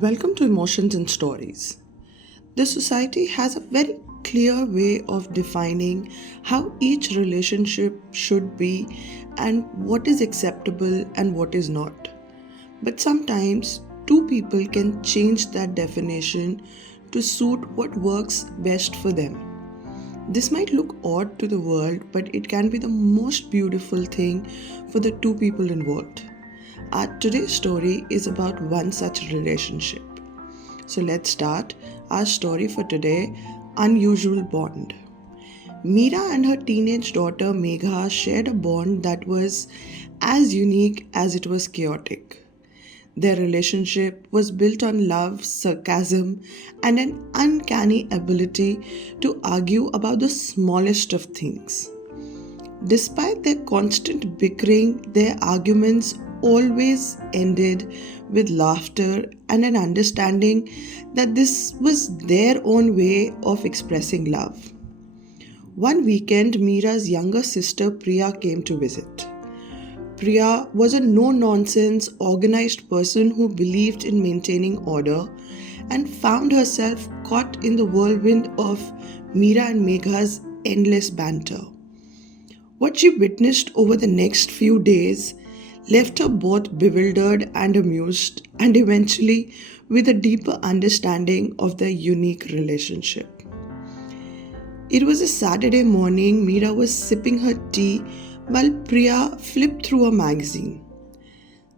Welcome to Emotions and Stories. The society has a very clear way of defining how each relationship should be and what is acceptable and what is not. But sometimes two people can change that definition to suit what works best for them. This might look odd to the world, but it can be the most beautiful thing for the two people involved. Our today's story is about one such relationship. So let's start our story for today, Unusual Bond. Mera and her teenage daughter Megha shared a bond that was as unique as it was chaotic. Their relationship was built on love, sarcasm, and an uncanny ability to argue about the smallest of things. Despite their constant bickering, their arguments always ended with laughter and an understanding that this was their own way of expressing love. One weekend, Mira's younger sister Priya came to visit. Priya was a no nonsense, organized person who believed in maintaining order and found herself caught in the whirlwind of Mera and Megha's endless banter. What she witnessed over the next few days left her both bewildered and amused, and eventually with a deeper understanding of their unique relationship. It was a Saturday morning. Mera was sipping her tea while Priya flipped through a magazine.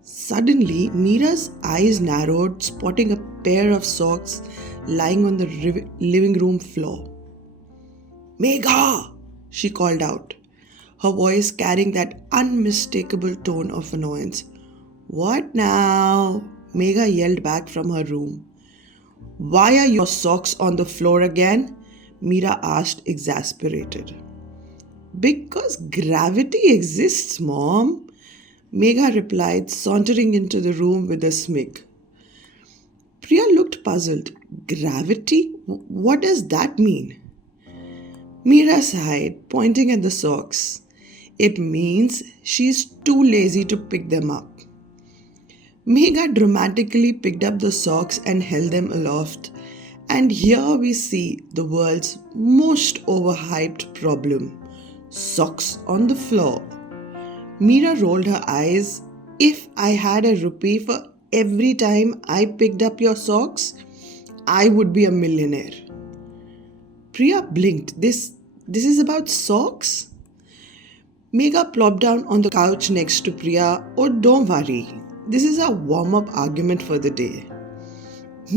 Suddenly, Mira's eyes narrowed, spotting a pair of socks lying on the living room floor. "Megha!" she called out, her voice carrying that unmistakable tone of annoyance. "What now?" Megha yelled back from her room. "Why are your socks on the floor again?" Mera asked, exasperated. "Because gravity exists, Mom," Megha replied, sauntering into the room with a smig. Priya looked puzzled. "Gravity? What does that mean?" Mera sighed, pointing at the socks. "It means she's too lazy to pick them up." Megha dramatically picked up the socks and held them aloft. And here we see the world's most overhyped problem: socks on the floor. Mera rolled her eyes. "If I had a rupee for every time I picked up your socks, I would be a millionaire." Priya blinked. This is about socks? Megha plopped down on the couch next to Priya. "Oh, don't worry. This is a warm-up argument for the day."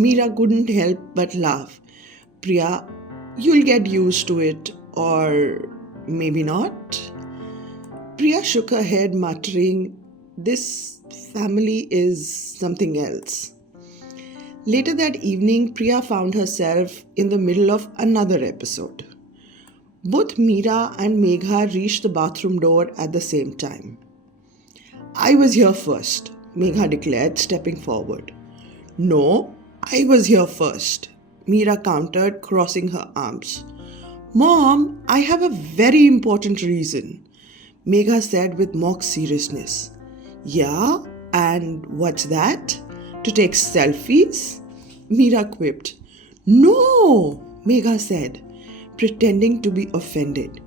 Mera couldn't help but laugh. "Priya, you'll get used to it, or maybe not." Priya shook her head, muttering, "This family is something else." Later that evening, Priya found herself in the middle of another episode. Both Mera and Megha reached the bathroom door at the same time. "I was here first," Megha declared, stepping forward. "No, I was here first," Mera countered, crossing her arms. "Mom, I have a very important reason," Megha said with mock seriousness. "Yeah? And what's that? To take selfies?" Mera quipped. "No," Megha said, pretending to be offended.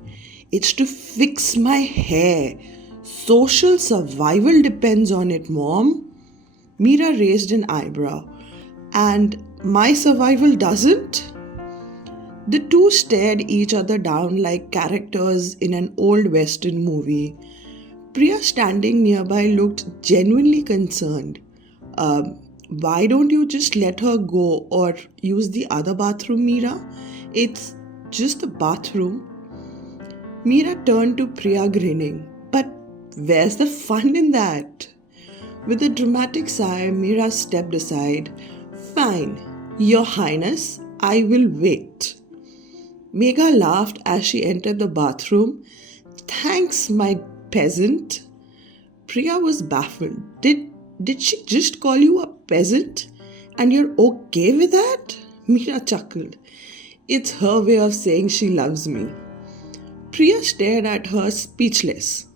"It's to fix my hair. Social survival depends on it, Mom." Mera raised an eyebrow. "And my survival doesn't?" The two stared each other down like characters in an old Western movie. Priya, standing nearby, looked genuinely concerned. Why don't you just let her go or use the other bathroom, Mera? It's just a bathroom." Mera turned to Priya, grinning. "But where's the fun in that?" With a dramatic sigh, Mera stepped aside. "Fine, Your Highness, I will wait." Megha laughed as she entered the bathroom. "Thanks, my peasant." Priya was baffled. Did she just call you a peasant? And you're okay with that? Mera chuckled. "It's her way of saying she loves me." Priya stared at her, speechless.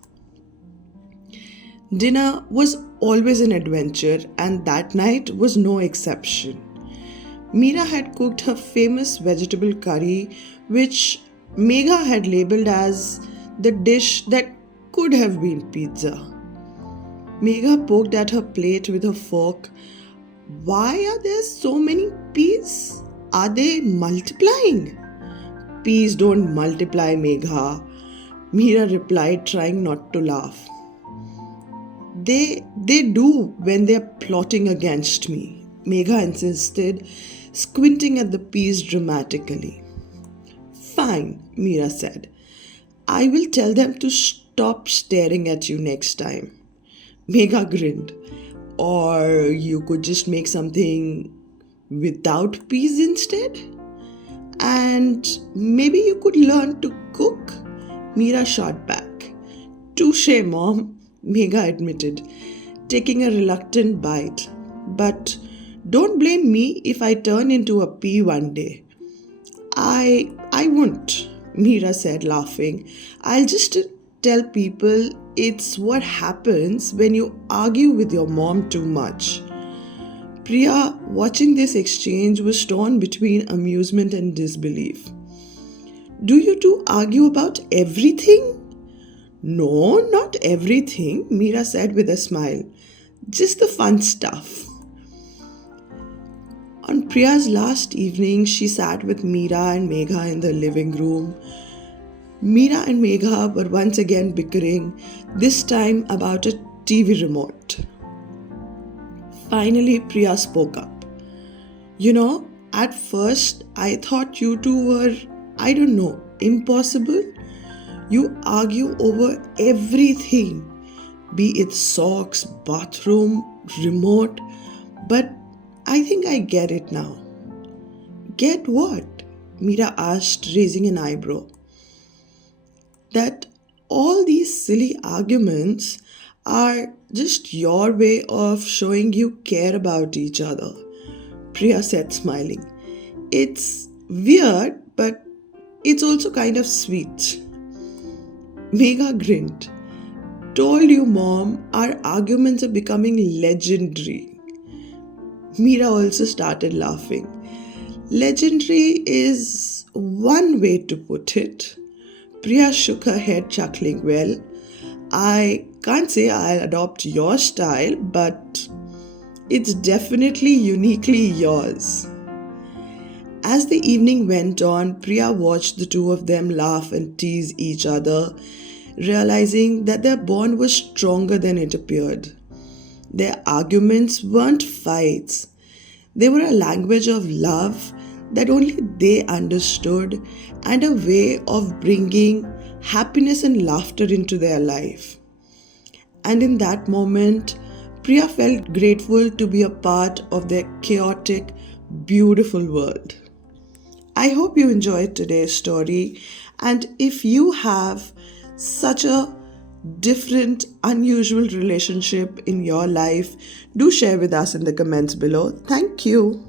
Dinner was always an adventure, and that night was no exception. Mera had cooked her famous vegetable curry, which Megha had labeled as the dish that could have been pizza. Megha poked at her plate with a fork. Why are there so many peas? Are they multiplying? Peas don't multiply, Megha. Mera replied, trying not to laugh. They do when they're plotting against me, Megha insisted, squinting at the peas dramatically. Fine, Mera said. I will tell them to stop staring at you next time. Megha grinned. Or you could just make something without peas instead? And maybe you could learn to cook? Mera shot back. Touche, Mom, Megha admitted, taking a reluctant bite. But don't blame me if I turn into a pea one day. I won't, Mera said, laughing. I'll just tell people it's what happens when you argue with your mom too much. Priya, watching this exchange, was torn between amusement and disbelief. Do you two argue about everything? No, not everything, Mera said with a smile. Just the fun stuff. On Priya's last evening, she sat with Mera and Megha in the living room. Mera and Megha were once again bickering, this time about a TV remote. Finally, Priya spoke up. At first I thought you two were, impossible. You argue over everything, be it socks, bathroom, remote, but I think I get it now. Get what? Mera asked, raising an eyebrow. That all these silly arguments are just your way of showing you care about each other, Priya said, smiling. It's weird, but it's also kind of sweet. Megha grinned. Told you, Mom, our arguments are becoming legendary. Mera also started laughing. Legendary is one way to put it. Priya shook her head, chuckling. Well, I can't say I'll adopt your style, but it's definitely uniquely yours. As the evening went on, Priya watched the two of them laugh and tease each other, realizing that their bond was stronger than it appeared. Their arguments weren't fights. They were a language of love that only they understood, and a way of bringing happiness and laughter into their life. And in that moment, Priya felt grateful to be a part of their chaotic, beautiful world. I hope you enjoyed today's story, and if you have such a different, unusual relationship in your life, do share with us in the comments below. Thank you.